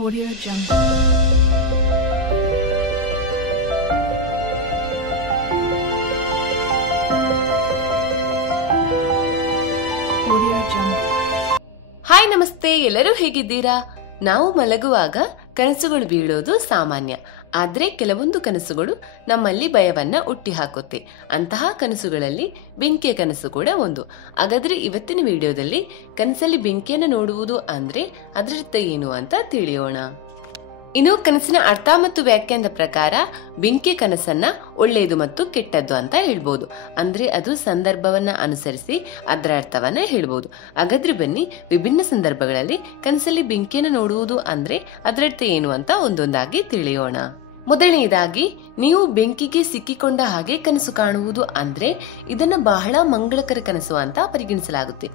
Audio Jungle. Audio Jungle. Hi ನಮಸ್ತೆ, ಎಲ್ಲರೂ ಹೇಗಿದ್ದೀರಾ? ನಾವು ಮಲಗುವಾಗ ಕನಸುಗಳು ಬೀಳೋದು ಸಾಮಾನ್ಯ. ಆದ್ರೆ ಕೆಲವೊಂದು ಕನಸುಗಳು ನಮ್ಮಲ್ಲಿ ಭಯವನ್ನ ಹುಟ್ಟಿ ಹಾಕುತ್ತೆ. ಅಂತಹ ಕನಸುಗಳಲ್ಲಿ ಬೆಂಕಿಯ ಕನಸು ಕೂಡ ಒಂದು. ಹಾಗಾದ್ರೆ ಇವತ್ತಿನ ವಿಡಿಯೋದಲ್ಲಿ ಕನಸಲ್ಲಿ ಬೆಂಕಿಯನ್ನು ನೋಡುವುದು ಅಂದ್ರೆ ಅದರರ್ಥ ಏನು ಅಂತ ತಿಳಿಯೋಣ. ಇನ್ನು ಕನಸಿನ ಅರ್ಥ ಮತ್ತು ವ್ಯಾಖ್ಯಾನದ ಪ್ರಕಾರ ಬೆಂಕಿಯ ಕನಸನ್ನ ಒಳ್ಳೆಯದು ಮತ್ತು ಕೆಟ್ಟದ್ದು ಅಂತ ಹೇಳ್ಬೋದು. ಅಂದ್ರೆ ಅದು ಸಂದರ್ಭವನ್ನ ಅನುಸರಿಸಿ ಅದರ ಅರ್ಥವನ್ನ ಹೇಳ್ಬೋದು. ಹಾಗಾದ್ರೆ ಬನ್ನಿ, ವಿಭಿನ್ನ ಸಂದರ್ಭಗಳಲ್ಲಿ ಕನಸಲ್ಲಿ ಬೆಂಕಿಯನ್ನು ನೋಡುವುದು ಅಂದ್ರೆ ಅದರರ್ಥ ಏನು ಅಂತ ಒಂದೊಂದಾಗಿ ತಿಳಿಯೋಣ. ಮೊದಲನೆಯದಾಗಿ, ನೀವು ಬೆಂಕಿಗೆ ಸಿಕ್ಕಿಕೊಂಡ ಹಾಗೆ ಕನಸು ಕಾಣುವುದು ಅಂದ್ರೆ ಇದನ್ನ ಬಹಳ ಮಂಗಳಕರ ಕನಸು ಅಂತ ಪರಿಗಣಿಸಲಾಗುತ್ತೆ.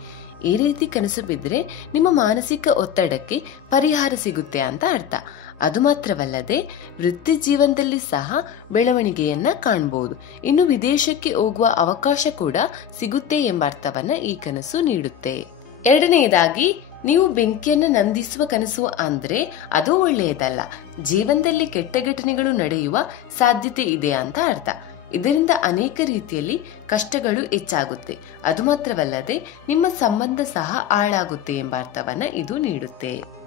ಈ ರೀತಿ ಕನಸು ಬಿದ್ದರೆ ನಿಮ್ಮ ಮಾನಸಿಕ ಒತ್ತಡಕ್ಕೆ ಪರಿಹಾರ ಸಿಗುತ್ತೆ ಅಂತ ಅರ್ಥ. ಅದು ಮಾತ್ರವಲ್ಲದೆ ವೃತ್ತಿ ಜೀವನದಲ್ಲಿ ಸಹ ಬೆಳವಣಿಗೆಯನ್ನ ಕಾಣಬಹುದು. ಇನ್ನು ವಿದೇಶಕ್ಕೆ ಹೋಗುವ ಅವಕಾಶ ಕೂಡ ಸಿಗುತ್ತೆ ಎಂಬ ಅರ್ಥವನ್ನ ಈ ಕನಸು ನೀಡುತ್ತೆ. ಎರಡನೆಯದಾಗಿ, ನೀವು ಬೆಂಕಿಯನ್ನು ನಂದಿಸುವ ಕನಸು ಅಂದ್ರೆ ಅದು ಒಳ್ಳೆಯದಲ್ಲ. ಜೀವನದಲ್ಲಿ ಕೆಟ್ಟ ಘಟನೆಗಳು ನಡೆಯುವ ಸಾಧ್ಯತೆ ಇದೆ ಅಂತ ಅರ್ಥ. ಇದರಿಂದ ಅನೇಕ ರೀತಿಯಲ್ಲಿ ಕಷ್ಟಗಳು ಹೆಚ್ಚಾಗುತ್ತೆ. ಅದು ಮಾತ್ರವಲ್ಲದೆ ನಿಮ್ಮ ಸಂಬಂಧ ಸಹ ಹಾಳಾಗುತ್ತೆ ಎಂಬ ಅರ್ಥವನ್ನ ಇದು ನೀಡುತ್ತೆ.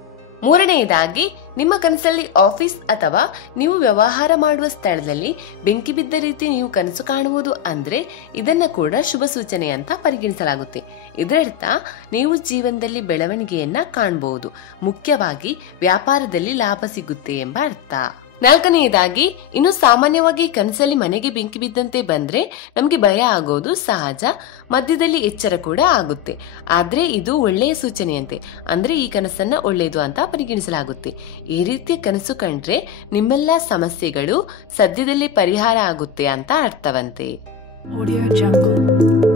ಮೂರನೆಯದಾಗಿ, ನಿಮ್ಮ ಕನಸಲ್ಲಿ ಆಫೀಸ್ ಅಥವಾ ನೀವು ವ್ಯವಹಾರ ಮಾಡುವ ಸ್ಥಳದಲ್ಲಿ ಬೆಂಕಿ ಬಿದ್ದ ರೀತಿ ನೀವು ಕನಸು ಕಾಣುವುದು ಅಂದ್ರೆ ಇದನ್ನ ಕೂಡ ಶುಭ ಸೂಚನೆ ಅಂತ ಪರಿಗಣಿಸಲಾಗುತ್ತೆ. ಇದರರ್ಥ ನೀವು ಜೀವನದಲ್ಲಿ ಬೆಳವಣಿಗೆಯನ್ನ ಕಾಣಬಹುದು, ಮುಖ್ಯವಾಗಿ ವ್ಯಾಪಾರದಲ್ಲಿ ಲಾಭ ಸಿಗುತ್ತೆ ಎಂಬ ಅರ್ಥ. ನಾಲ್ಕನೆಯದಾಗಿ, ಇನ್ನು ಸಾಮಾನ್ಯವಾಗಿ ಕನಸಲ್ಲಿ ಮನೆಗೆ ಬೆಂಕಿ ಬಿದ್ದಂತೆ ಬಂದ್ರೆ ನಮ್ಗೆ ಭಯ ಆಗೋದು ಸಹಜ, ಮಧ್ಯದಲ್ಲಿ ಎಚ್ಚರ ಕೂಡ ಆಗುತ್ತೆ. ಆದ್ರೆ ಇದು ಒಳ್ಳೆಯ ಸೂಚನೆಯಂತೆ, ಅಂದ್ರೆ ಈ ಕನಸನ್ನ ಒಳ್ಳೆಯದು ಅಂತ ಪರಿಗಣಿಸಲಾಗುತ್ತೆ. ಈ ರೀತಿಯ ಕನಸು ಕಂಡ್ರೆ ನಿಮ್ಮೆಲ್ಲ ಸಮಸ್ಯೆಗಳು ಸದ್ಯದಲ್ಲೇ ಪರಿಹಾರ ಆಗುತ್ತೆ ಅಂತ ಅರ್ಥವಂತೆ. Audio Jungle.